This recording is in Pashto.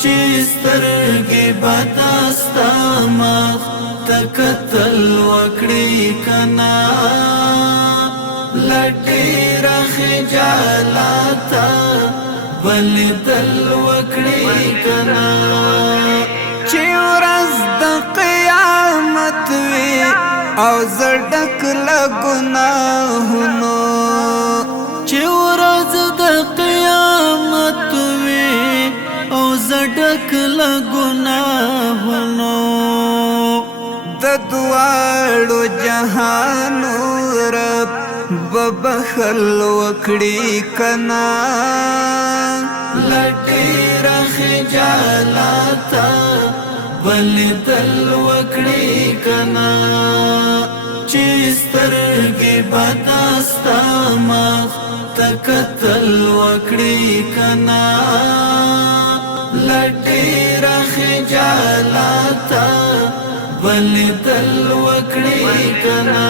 چې سترګې بداستا مخ تکتل وکړي کنا لټې رخجالاتا بل دل وکړي کنا چې ورځ د قیامت وي او زړک لګناهونو چې ورځ د قیامت وي او زړک لګناهونو د دواړو جهانو رب ببخل وکړي کنا لټې رخجالاتا بل دل وکړي کنا چې سترګې بداستا مخ تکتل وکړي کنا لټې رخجالاتا بل دل وکړي کنا